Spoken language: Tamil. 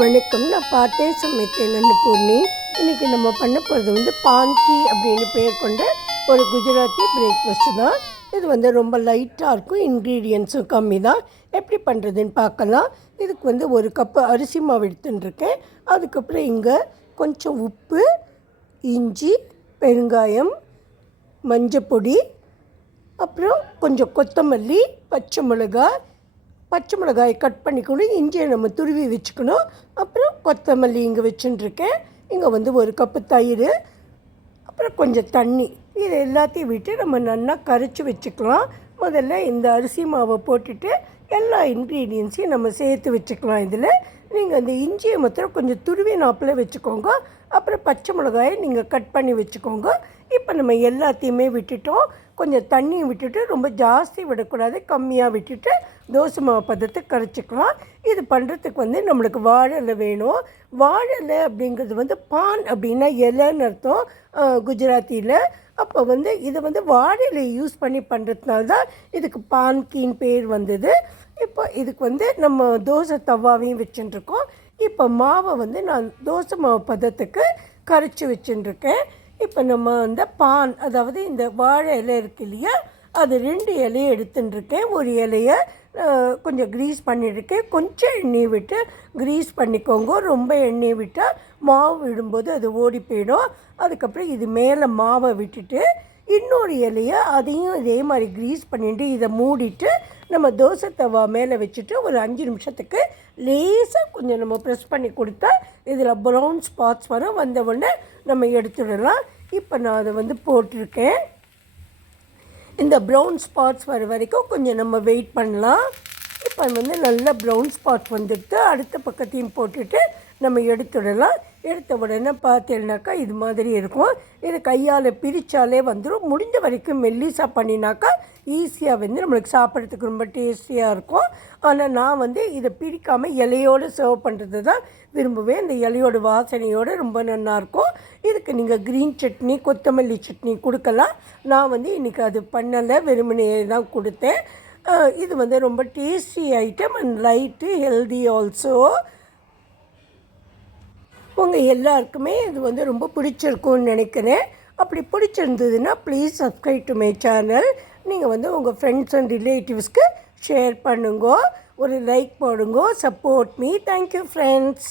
வணக்கம். நான் பார்த்தேன் சமைத்தேன் அன்னபூர்ணி. இன்றைக்கி நம்ம பண்ண போகிறது பான்கி அப்படின்னு பேர் கொண்ட ஒரு குஜராத்தி பிரேக்ஃபாஸ்ட்டு தான். இது ரொம்ப லைட்டாக இருக்கும், இன்க்ரீடியன்ஸும் கம்மி தான். எப்படி பண்ணுறதுன்னு பார்க்கலாம். இதுக்கு ஒரு கப்பு அரிசி மாவு எடுத்துட்டுருக்கேன். அதுக்கப்புறம் இங்கே கொஞ்சம் உப்பு, இஞ்சி, பெருங்காயம், மஞ்சப்பொடி, அப்புறம் கொஞ்சம் கொத்தமல்லி, பச்சை மிளகாய் கட் பண்ணிக்கணும். இஞ்சியை நம்ம துருவி வச்சுக்கணும். அப்புறம் கொத்தமல்லி இங்கே வச்சுட்டுருக்கேன். இங்கே ஒரு கப்பு தயிர், அப்புறம் கொஞ்சம் தண்ணி. இது எல்லாத்தையும் விட்டு நம்ம நல்லா கரைச்சி வச்சுக்கலாம். முதல்ல இந்த அரிசி மாவை போட்டுட்டு எல்லா இன்க்ரீடியன்ஸையும் நம்ம சேர்த்து வச்சுக்கலாம். இதில் நீங்கள் அந்த இஞ்சியை மாத்திரம் கொஞ்சம் துருவி நாப்பில் வச்சுக்கோங்க. அப்புறம் பச்சை மிளகாயை நீங்கள் கட் பண்ணி வச்சுக்கோங்க. இப்போ நம்ம எல்லாத்தையுமே விட்டுட்டோம். கொஞ்சம் தண்ணியை விட்டுட்டு, ரொம்ப ஜாஸ்தி விடக்கூடாது, கம்மியாக விட்டுட்டு தோசை மாவு பதத்தை கரைச்சிக்கலாம். இது பண்ணுறதுக்கு நம்மளுக்கு வாழை இலை வேணும். வாழை இலை அப்படிங்கிறது பான் அப்படின்னா இலைன்னு அர்த்தம் குஜராத்தியில். அப்போ இதை வாழை இலையை யூஸ் பண்ணி பண்ணுறதுனால தான் இதுக்கு பான்கின்னு பேர் வந்தது. இப்போ இதுக்கு நம்ம தோசை தவாவையும் வச்சுட்டுருக்கோம். இப்போ மாவை நான் தோசை மாவு பதத்துக்கு கரைச்சி வச்சுட்டுருக்கேன். இப்போ நம்ம பான், அதாவது இந்த வாழை இலை இருக்கு இல்லையா, அது 2 இலையை எடுத்துட்டுருக்கேன். ஒரு இலையை கொஞ்சம் க்ரீஸ் பண்ணியிருக்கேன். கொஞ்சம் எண்ணெய் விட்டு க்ரீஸ் பண்ணிக்கோங்க. ரொம்ப எண்ணெய் விட்டால் மாவு விடும்போது அது ஓடி போயிடும். அதுக்கப்புறம் இது மேலே மாவை விட்டுட்டு இன்னொரு இலையை அதையும் இதே மாதிரி க்ரீஸ் பண்ணிட்டு இதை மூடிட்டு நம்ம தோசை தவா மேலே வச்சுட்டு ஒரு 5 நிமிஷத்துக்கு லேசாக கொஞ்சம் நம்ம ப்ரெஸ் பண்ணி கொடுத்தா இதில் ப்ரௌன் ஸ்பாட்ஸ் வரும். வந்த உடனே நம்ம எடுத்துடலாம். இப்போ நான் அதை போட்டிருக்கேன். இந்த ப்ரௌன் ஸ்பாட்ஸ் வர வரைக்கும் கொஞ்சம் நம்ம வெயிட் பண்ணலாம். இப்போ நல்ல ப்ரௌன் ஸ்பாட் வந்துட்டு அடுத்த பக்கத்தையும் போட்டுட்டு நம்ம எடுத்துடலாம். எடுத்த உடனே பார்த்தேன்னாக்கா இது மாதிரி இருக்கும். இது கையால் பிரித்தாலே வந்துடும். முடிஞ்ச வரைக்கும் மெல்லிசா பண்ணினாக்கா ஈஸியாக நம்மளுக்கு சாப்பிட்றதுக்கு ரொம்ப டேஸ்டியாக இருக்கும். ஆனால் நான் இதை பிரிக்காமல் இலையோடு சர்வ் பண்ணுறது தான் விரும்புவேன். இந்த இலையோட வாசனையோடு ரொம்ப நல்லாயிருக்கும். இதுக்கு நீங்கள் க்ரீன் சட்னி, கொத்தமல்லி சட்னி கொடுக்கலாம். நான் இன்றைக்கி அது பண்ணலை, வெறுமனையே தான் கொடுத்தேன். இது ரொம்ப tasty item and light, healthy also. உங்கள் எல்லாருக்குமே இது ரொம்ப பிடிச்சிருக்கும்னு நினைக்கிறேன். அப்படி பிடிச்சிருந்ததுன்னா please subscribe to my channel. நீங்கள் உங்கள் ஃப்ரெண்ட்ஸ் அண்ட் ரிலேட்டிவ்ஸ்க்கு ஷேர் பண்ணுங்க, ஒரு லைக் போடுங்க. Support me. Thank you friends.